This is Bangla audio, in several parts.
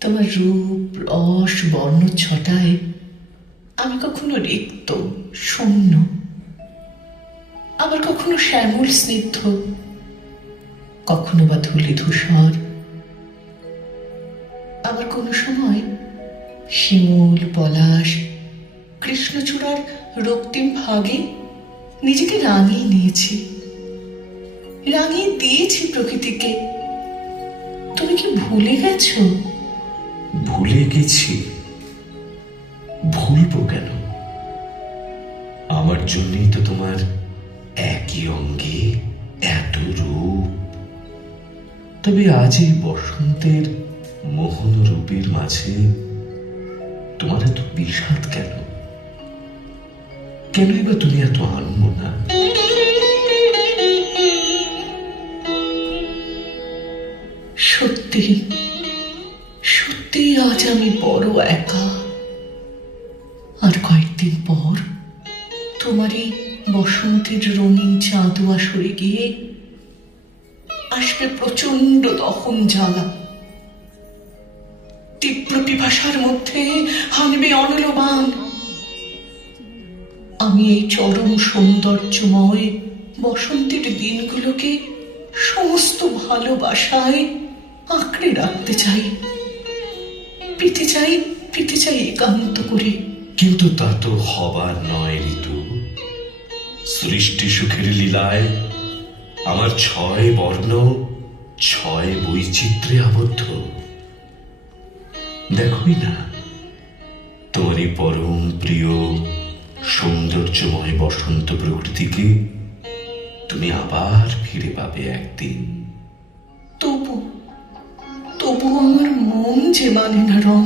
তোমার রূপ রস বর্ণ ছটায় আমি কখনো রিক্ত, শূন্য, আবার কখনো শ্যামল স্নিগ্ধ, কখনো বা ধূলি ধূসর, আবার কোনো সময় শিমুল পলাশ কৃষ্ণচূড়ার রক্তিম ভাগে নিজেকে রাঙিয়ে নিয়েছি, রাঙিয়ে দিয়েছি প্রকৃতিকে। তুমি কি ভুলে গেছো? ভুলে গেছি? ভুলবো কেন? আমার জন্যই তো তোমার একই অঙ্গে এত রূপ। তবে আজ এই বসন্তের মোহন রূপের মাঝে তোমার এত বিষাদ কেন? কেনই বা তুমি এত আনমনা? সত্যি সত্যি আজ আমি বড় একা। আর কয়েকদিন পর তোমার এই বসন্তের রঙিন চাঁদোয়া সরে গিয়ে আসবে প্রচন্ড দহন জ্বালা। তীব্র পিপাসার মধ্যে হানবে অনল বাণ। আমি এই চরম সৌন্দর্যময় বসন্তের দিনগুলোকে সমস্ত ভালোবাসায় আঁকড়ে রাখতে চাই, পেতে চাই একান্ত করে। কিন্তু তা তো হবার নয় ঋতু। সৃষ্টি সুখের লীলায় আমার ছয় বর্ণ, ছয় বৈচিত্র্যে আবদ্ধ। দেখোই না, তোমারই পরম প্রিয় সৌন্দর্যময় বসন্ত প্রকৃতিকে তুমি আবার ফিরে পাবে একদিন। তবু আমার মন যে মানে না রং।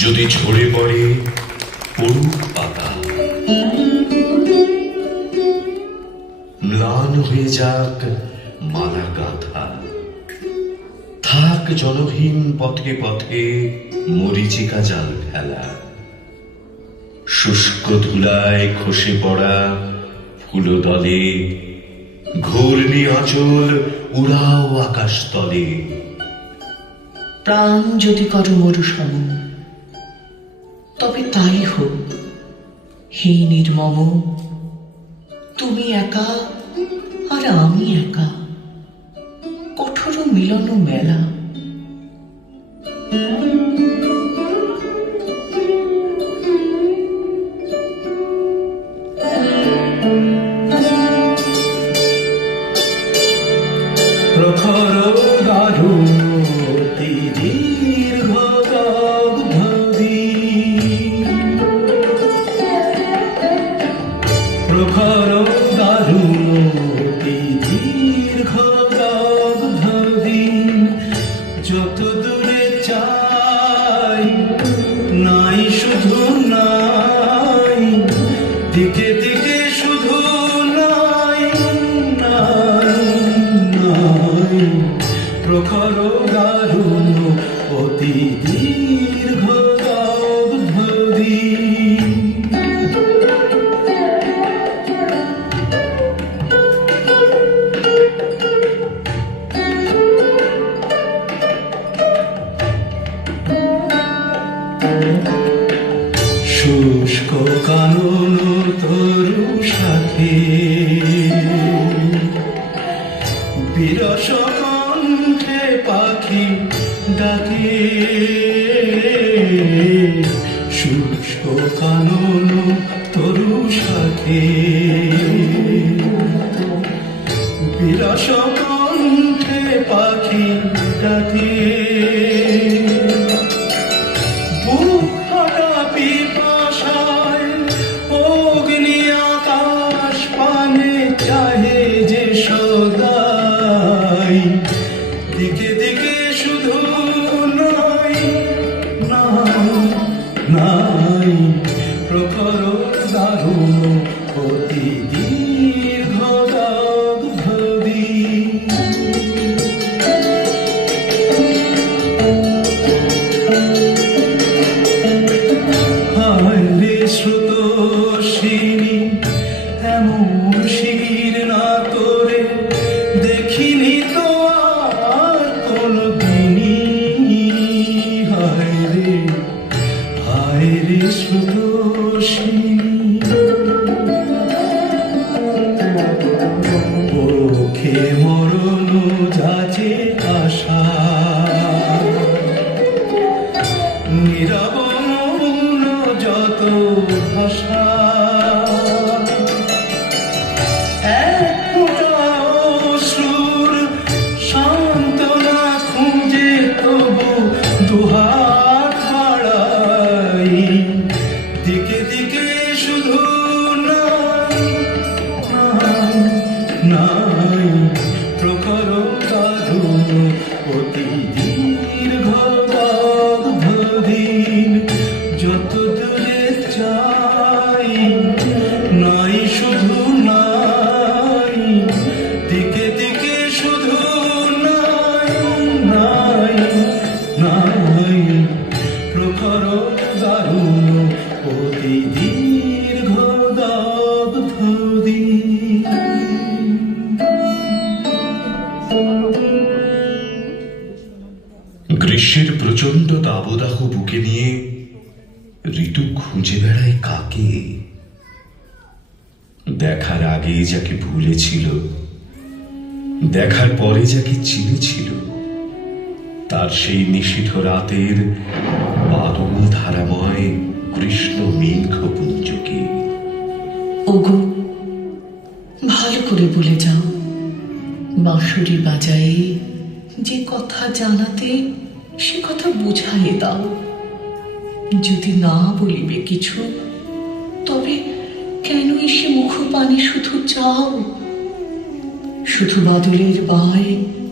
যদি ঝরে পড়ে পড়ুক পাতা, ম্লান হয়ে যাক মালা গাঁথা, থাক জনহীন পথে পথে মরীচিকা জাল ফেলা, শুষ্ক ধুলায় খসে পড়া ফুলদলে ঘূর্ণি আঁচল উড়াও আকাশ তলে। প্রাণ যদি করো মরু সম, তবে তাই হোক হে নির্মম। তুমি একা আর আমি একা, কঠোর মিলন মেলা। প্রখর দারুণ দীর্ঘ দগ্ধদি, প্রখর দারুণ দীর্ঘ দগ্ধদি, যত দূরে চাই নাই শুধু নাই, দিকে দিকে শুধু নাই নাই নাই, প্রখর দারুণ অতি দীর্ঘ দগ্ধদি। শুষ্ক কানন তরু সাথে, বিরস কণ্ঠে পাখি ডাকে, শুষ্ক কানন তরু সাথে, বিরস কণ্ঠে পাখি ডাকে, পিপাসায় অগ্নি আকাশ পানে চাহে যে সদাই, দিকে দিকে শুধু নাই নাই নাই, প্রখর দারুণ অতি দীর্ঘ দগ্ধদি। স্রোতস্বিনী এমন শির না তোরে দেখিনি তো আর কোনদিনই, হায় রে স্রোতস্বিনী, পক্ষে মরণ যাচে আশা, নীরব যত ভাষা, এক ফোঁটা অশ্রুর সান্ত্বনা খুঁজে তবু দুহাত বাড়াই, দিকে দিকে শুধু নাই নাই নাই, প্রখর দারুণ অতি দীর্ঘ দগ্ধদি, যত দূরে চাই নাই শুধু নাই, দিকে দিকে শুধু নাই নাই নাই, প্রখর দারুণ অতি দীর্ঘ দগ্ধদি। গ্রীষ্মের প্রচন্ড দাবদাহ বুকে নিয়ে ঋতু খুঁজে বেড়ায় কাকে, দেখার আগে যাকে ভুলেছিল, দেখার পরে যাকে চিনেছিল, তার সেই নিষিদ্ধ রাতের বাদল ধারাময় কৃষ্ণ মেঘ পুঞ্জকে। ওগো, ভালো করে বলে যাও, বাঁশুরি বাজায়ে যে কথা জানাতে সে কথা বুঝাইয়ে দাও। যদি না বলিবে কিছু, তবে কেন এসে মুখ পানে শুধু চাও? শুধু বাদলের বায়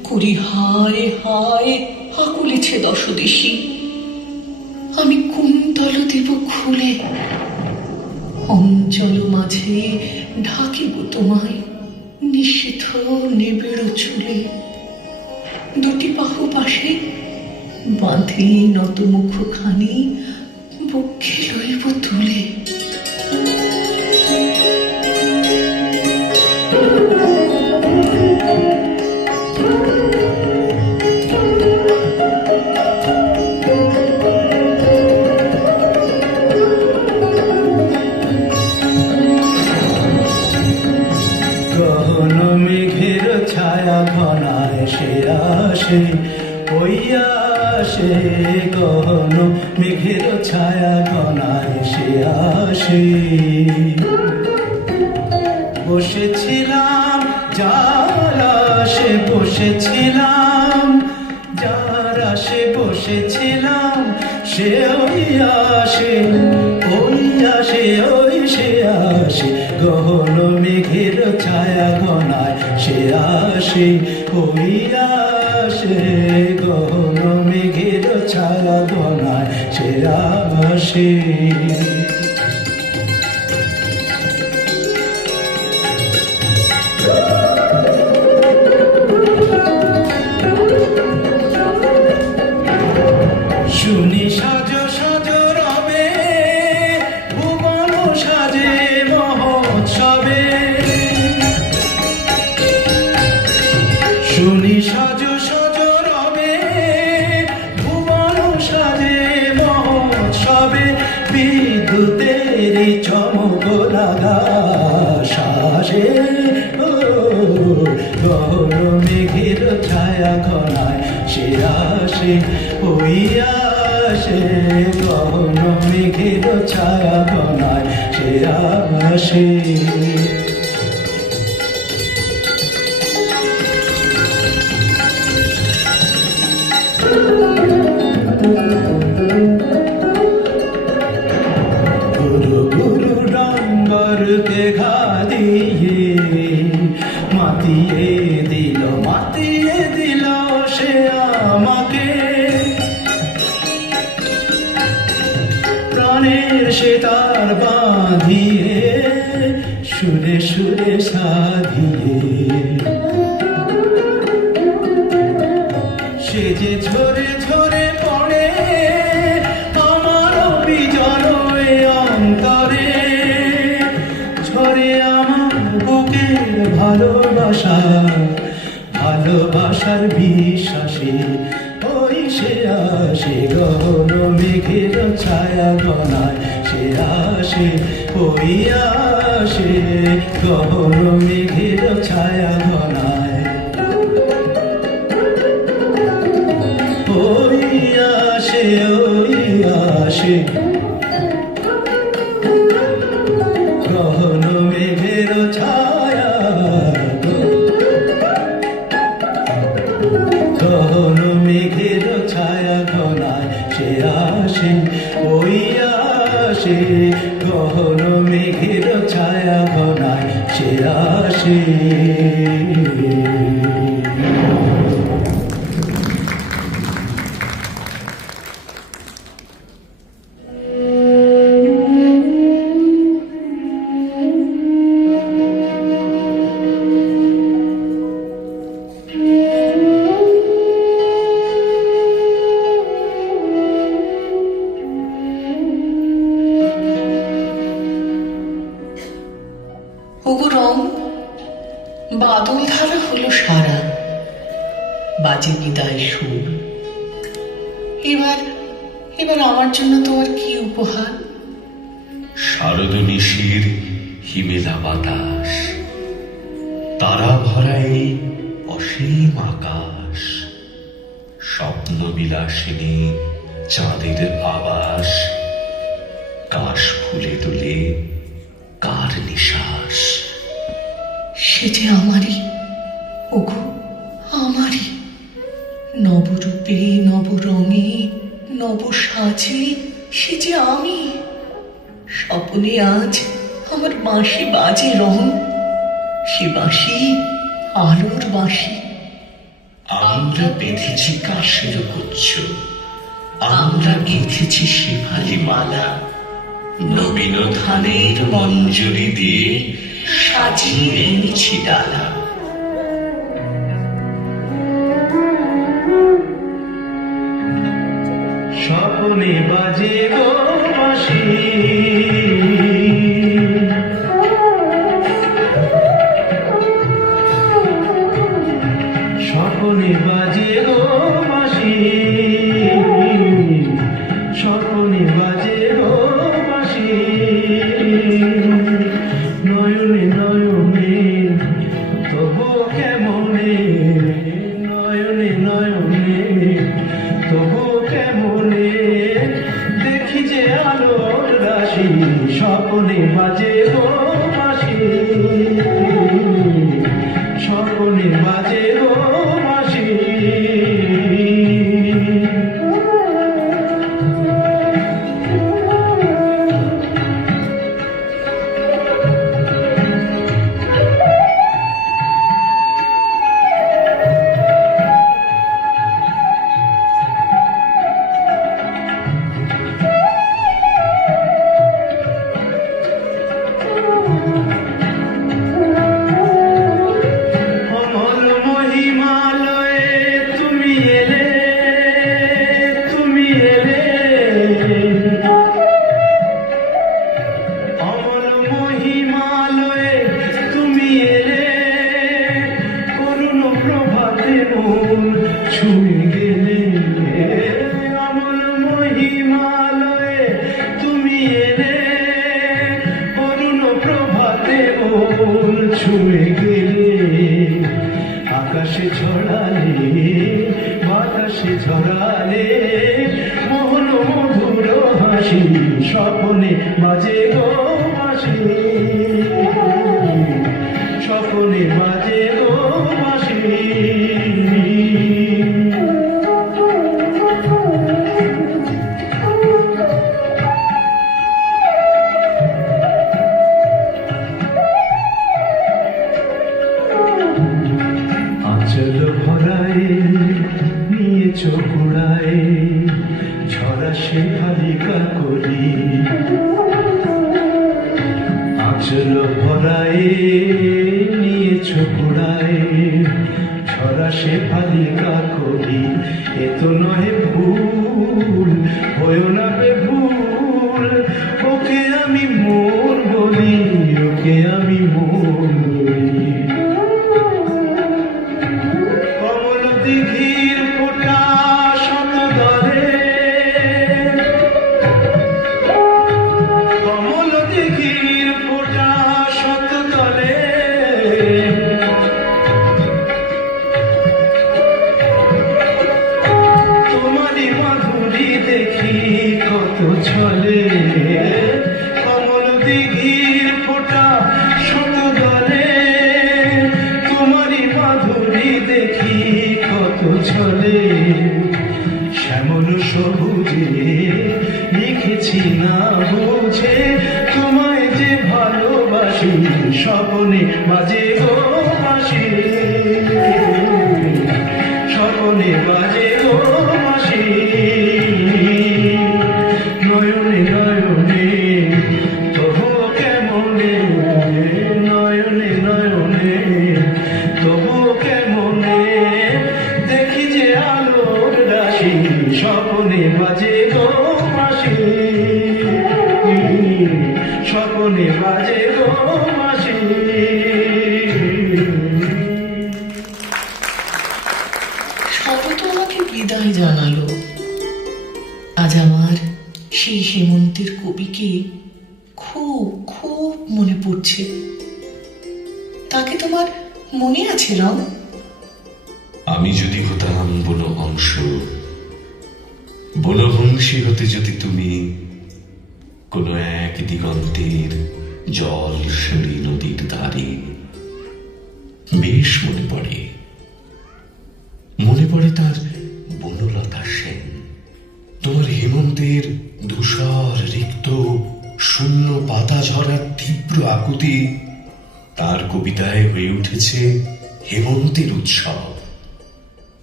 করি হায় হায়, আকুলেছে দশদেশী। আমি কুন্তল দেব খুলে, অঞ্চল মাঝে ঢাকিব তোমায় নিষিদ্ধ নিবিড় চুলে। দুটি বাহু পাশে বাঁধি নত মুখখানি বক্ষে লইব তুলে। গহন মেঘের ছায়া ঘনায় সে আসে, ওই আসে। গহন মেঘের ছায়া ঘনায় সে আসে। বসেছিলাম যার আসে, বসেছিলাম যার আসে, বসেছিলাম সে ওই আসে, ওই আসে, ওই সে আসে। গহন মেঘের ছায়া ঘনায় সে আসে, ওই আসে। গহন মেঘের ছায়া ঘনায় সে আসে। শুনি সাজ সাজ রবে ভুবন সাজে মহোৎসবে। শুনি সাজ সাজ রবে ভুবন সাজে মহোৎসবে। বিদ্যুতের চমক লাগা শ্বাসে, গহন মেঘের ছায়া ঘনায় সে আসে, ওই আসে। গহন মেঘের ছায়া ঘনায় সে আসে। গুরু গুরু ডাম্বরকে ঘা দিয়ে মাতিয়ে দিল, মাতিয়ে দিল সে আমাকে। প্রাণের সে তার বাঁধিয়ে সুরে সুরে সাধিয়ে। সে যে ঝরে ঝরে পড়ে আমার বিজন অন্তরে। ঝরে আমার বুকের ভালোবাসা, ভালোবাসার বিশ্বাসে ওই সে আসে। গহন মেঘের ছায়া ঘনায় সে আসে, ওই আসে। গহন মেঘের ছায়া ঘনায় ওই আসে, ওই আসে। গহন মেঘের ছায়া, গহন মেঘের ছায়া ঘনায় সে আসে, ওই আসে। গহন মেঘের ছায়া ঘনায় সে আসে। ওগো রং, বাদল ধারা হলো সারা, বাজে বিদায় সুর। এবার এবার আমার জন্য তোমার কি উপহার? শারদ নিশির হিমেলা বাতাস, তারা ভরা এই অসীম আকাশ, স্বপ্ন বিলাসিনী চাঁদের আবাস, কাশ ফুলে তোলে কার নিশ্বাস। সে যে আমারই, ওগো আমারই। নবরূপে নবরঙে নব সাজে সে যে আমি। স্বপ্নে আজ আমার বাঁশি বাজে রং, সে বাঁশি আলোর বাঁশি। আমরা বেঁধেছি কাশের গুচ্ছ, আমরা গেঁথেছি শিফালি মালা, নবীন ধানের মঞ্জরি দিয়ে সাজিয়ে এনেছি ডালা। স্বপনে বাজে গো বাঁশি, স্বপনে বাজে গো বাঁশি, স্বপনে বাজে গো বাঁশি। নয়নে নয়নে তবু কেমনে, নয়নে নয়নে তবু কেমনে দেখি যে আলোর রাশি। স্বপনে বাজে গো বাঁশি, স্বপনে বাজে গো বাঁশি। ছুঁয়ে গেলে অমল মহিমালয়ে তুমি এলে, অরুণ প্রভাতে মন ছুঁয়ে গেলে। আকাশে ছড়ালে বাতাসে ছড়ালে মোহন মধুর হাসি। স্বপনে বাজে গো বাঁশি, স্বপনে বাজে গো বাঁশি। আঁচল ভরায় নিয়েছো কুড়ায় ঝরা শেফালি কাকলি। আঁচল ভরায় নিয়েছো কুড়ায় ঝরা শেফালি কাকলি। এ তো নয় ভুল, হয়েও না বে ভুল, ওকে আমি মন বলি, ওকে আমি মন বলি। দিঘির ফোঁটা শত দলে, কমল দিঘির ফোঁটা শত দলে। তোমারই মাধুরী দেখি কত ছলে, কমল দিঘির ফোঁটা শত দলে। তোমারই মাধুরী দেখি কত ছলে, শ্যামল সবুজে লিখেছি না বুঝে তোমায় যে ভালোবাসি। স্বপনে বাজে গো বাঁশি, স্বপনে বাজে গো বাঁশি। নয়নে নয়নে তবু কেমনে, নয়নে নয়নে তবু কেমনে দেখি যে আলোর রাশি। স্বপনে বাজে গো বাঁশি, স্বপনে বাজে গো বাঁশি। শরৎ আমাকে বিদায় জানালো। আজ আমার সেই হেমন্তের কবিকে খুব খুব মনে পড়ছে। তাকে তোমার মনে আছে রাম? আমি যদি হতাম বনহংস, বনহংসী হতে যদি তুমি কোনো এক দিগন্তের জল সরি নদীর ধারে। বেশ মনে পড়ে, মনে পড়ে তার বনলতা সেন। তোমার হেমন্তের ধূসর রিক্ত শূন্য পাতা ঝরার তীব্র আকুতি তার কবিতায় হয়ে উঠেছে হেমন্তের উৎসব।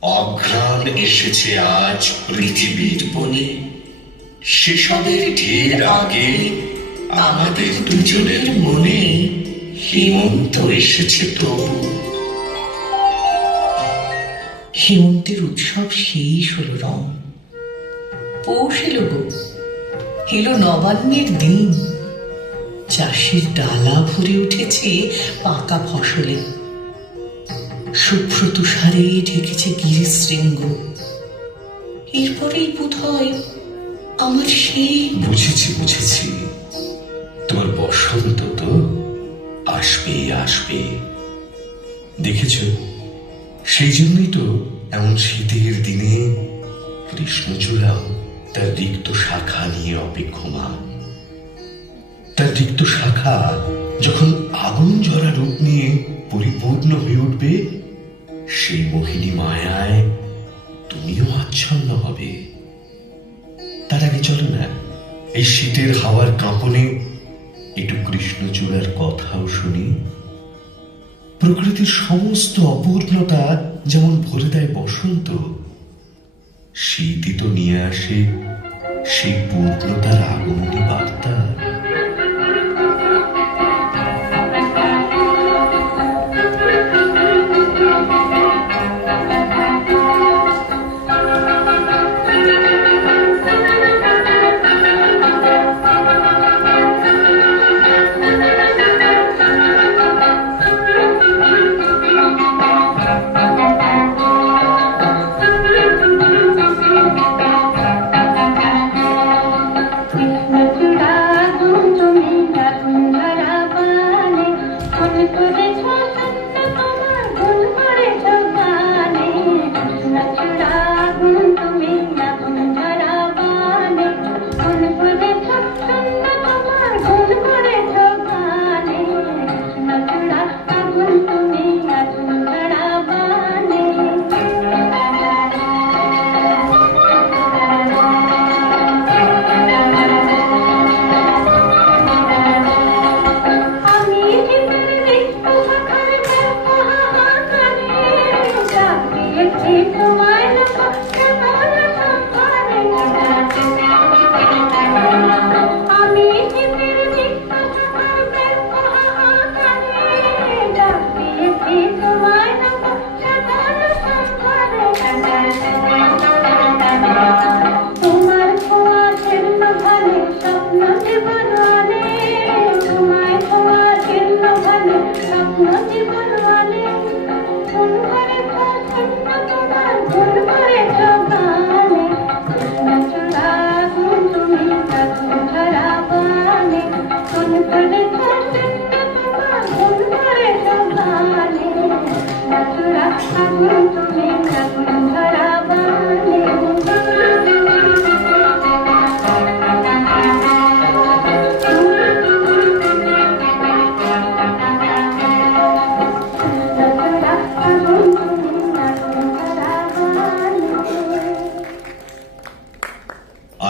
অঘ্রাণ এসেছে আজ পৃথিবীর বনে, সেসবের ঢের আগে আমাদের দুজনের মনে হেমন্ত এসেছে তবু। হেমন্তের উৎসব শেষ হলো রং, পৌষ এলো গো, এলো নবান্নের দিন। চাষির ডালা ভরে উঠেছে পাকা ফসলে, শুভ্র তুষারে ঢেকেছে গিরিশৃঙ্গ। এরপরেই বোধ হয় আমার সেই বুঝেছি বুঝেছি, তোমার বসন্ত তো আসবে আসবে। দেখেছ, সেই জন্যই তো এমন শীতের দিনে কৃষ্ণচূড়াও তার রিক্ত শাখা নিয়ে অপেক্ষমান। তার রিক্ত শাখা যখন আগুন ঝরা রূপ নিয়ে পরিপূর্ণ হয়ে উঠবে, সেই মোহিনী মায়ায় তুমিও আচ্ছন্ন হবে। তার আগে চলো না, এই শীতের হাওয়ার কাঁপনে একটু কৃষ্ণচূড়ার কথাও শুনি। প্রকৃতির সমস্ত অপূর্ণতা যেমন ভরে দেয় বসন্ত, শীতই তো নিয়ে আসে সেই পূর্ণতার আগমনী বার্তা।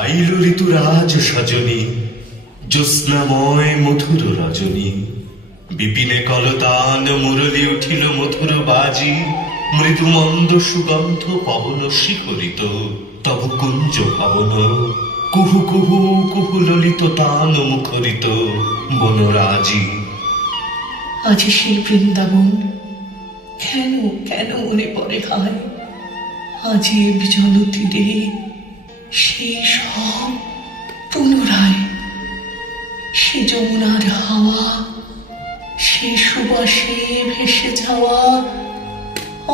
আইল ঋতুরাজ সজনী, জ্যোৎস্নাময় মধুর রজনী। বিপিনে কলতান মুরলি উঠিল মধুর বাজি, মৃদু মন্দ সুগন্ধ পবন শিহরিত তব কুঞ্জ ভবন। কুহু কুহু কুহু ললিত তান মুখরিত বনরাজি। আজ সেই বৃন্দাবন কেন কেন মনে পড়ে হায়, আজীব জল তীরে সেই সব পুনরায়। সে যমুনার হাওয়া, সে সুবাসে ভেসে যাওয়া,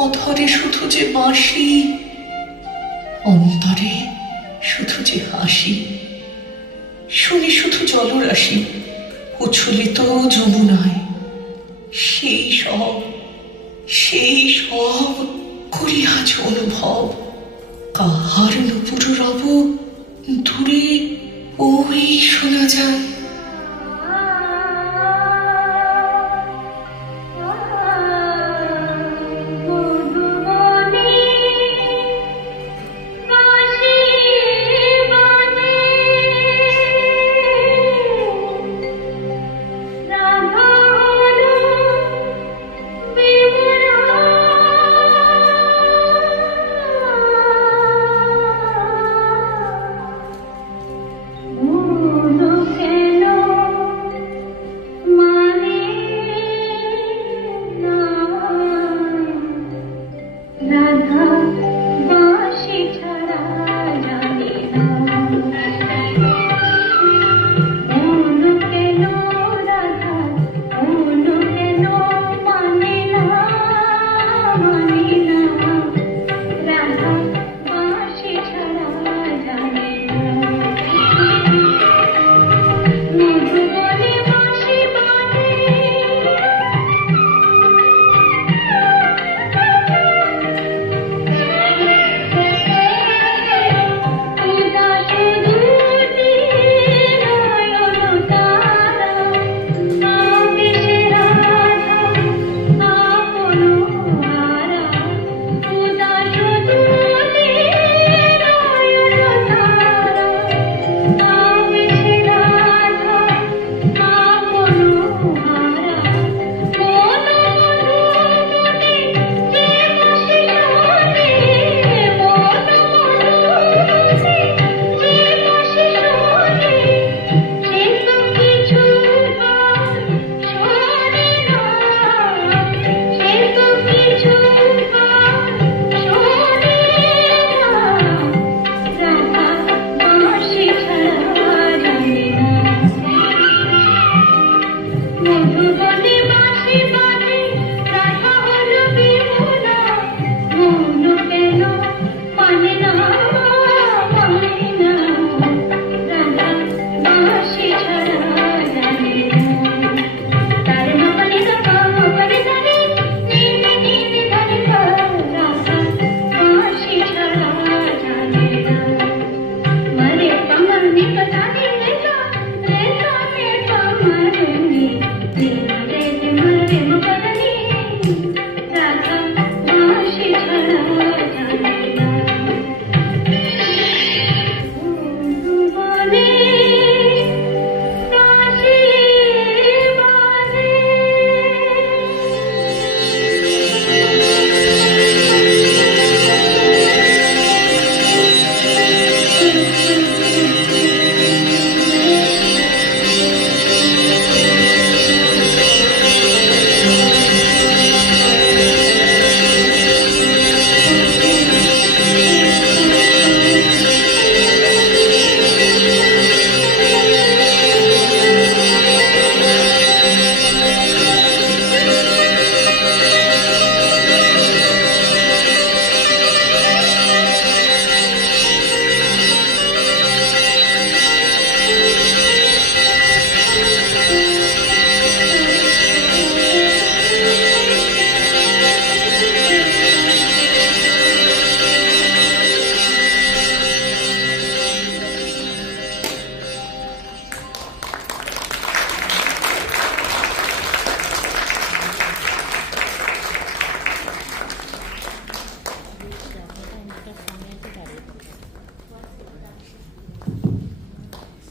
অধরে শুধু যে বাঁশি, অন্তরে শুধু যে হাসি। শুনি শুধু জলরাশি উচ্ছলিত যমুনায়। সেই সব করি আজ অনুভব। কাহার নুপুর রব দূরে ওই শোনা যায়।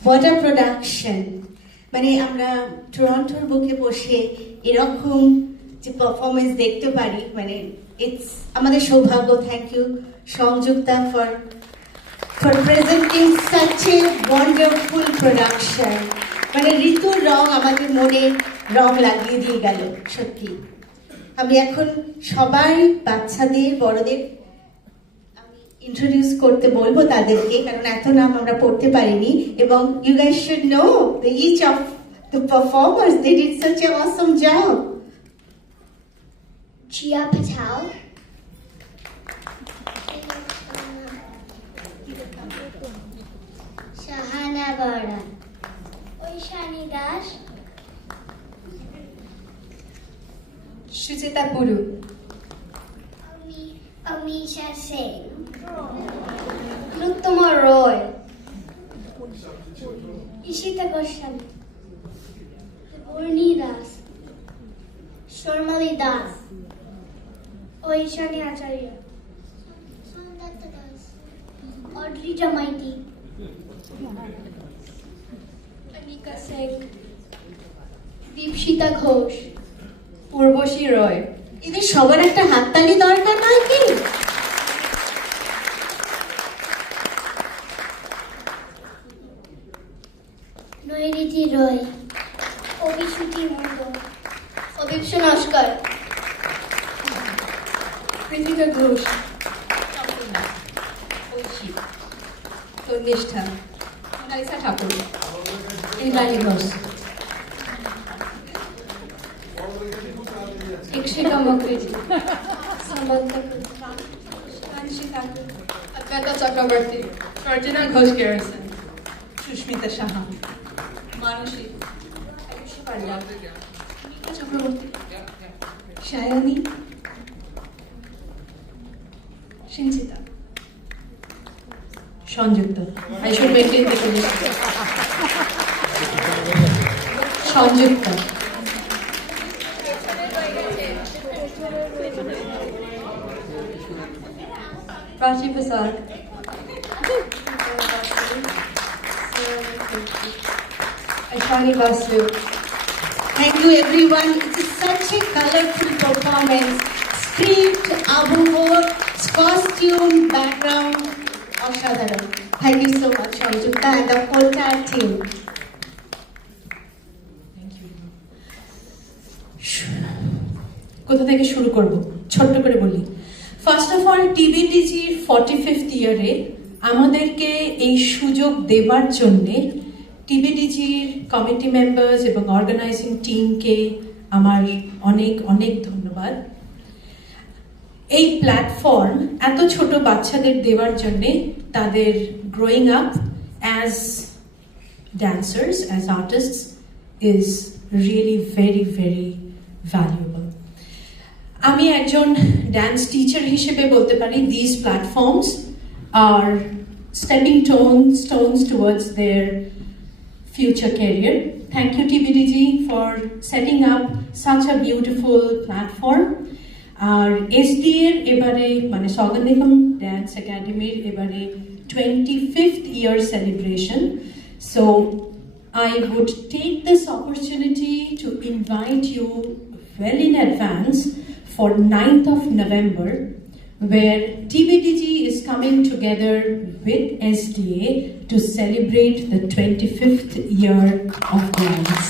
What a production! মানে আমরা টরন্টোর বুকে বসে এরকম যে পারফরমেন্স দেখতে পারি, মানে ইটস আমাদের সৌভাগ্য। Thank you Sanjukta for presenting such a wonderful production. মানে ঋতুর রং আমাদের মনে রং লাগিয়ে দিয়ে গেল সত্যি। আমি এখন সবাই বাচ্চাদের বড়দের আমি ইন্ট্রোডিউস করতে বলবো তাদেরকে, কারণ এত নাম আমরা পড়তে পারিনি। এবং you guys should know the each of the performers, they did such an awesome job. Chia Patel, Shahana Bara, Oishani Das, Suchita পুরু, Amisha Singh, Nuttama Roy, Ishita Goswami, Purni Das, Shormali Das, Oishani Acharya, Sandatta Das, Audrey Jamaiti, Anika Singh, Deepshita Ghosh, পূর্বশী রয়। এদের সবার একটা হাততালি দরকার নয় কি? Noiriti Roy, Obishuti Mondo, Obipsha Nashkar, Kritika Ghosh, Aishi, Tannishtha, Monalisa Thakur, Indrani Ghosh, Ikshika Mukherjee, Samantha Kanchi Thakur, অদ্বৈতা চক্রবর্তী, সর্জনা ঘোষ গ্যারিসন, সুস্মিতা সাহা, মানসী, আয়ুষী পাল্লা, মিকা চক্রবর্তী, সায়নী, সিঞ্চিতা, সংযুক্ত। I should maintain the position. সংযুক্ত, Prachi Prasad, Aishani Basu. Thank you everyone. It is such a colorful performance. Script, abhor, costume, background, অসাধারণ। Thank you so much, Sanjukta and the whole entire team. কোথা থেকে শুরু করব? ছোট্ট করে বলি। ফার্স্ট অফ অল, টিবিটিজির 45th ইয়ারে আমাদেরকে এই সুযোগ দেওয়ার জন্যে টিবিটিজির কমিটি মেম্বার্স এবং অর্গানাইজিং টিমকে আমার অনেক অনেক ধন্যবাদ। এই প্ল্যাটফর্ম এত ছোট বাচ্চাদের দেওয়ার জন্যে তাদের growing up as dancers, as artists, is really very, very valuable. আমি একজন ড্যান্স টিচার হিসেবে বলতে পারি, these platforms are stepping stones towards their future career. Thank you TBDG for setting up such a beautiful platform. R SDA এর এবারে মানে সগনিকম ড্যান্স একাডেমির এবারে 25th year celebration. So I would take this opportunity to invite you well in advance for 9th of November, where TBDG is coming together with SDA to celebrate the 25th year of dance.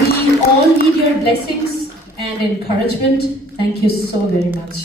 We all need your blessings and encouragement. Thank you so very much.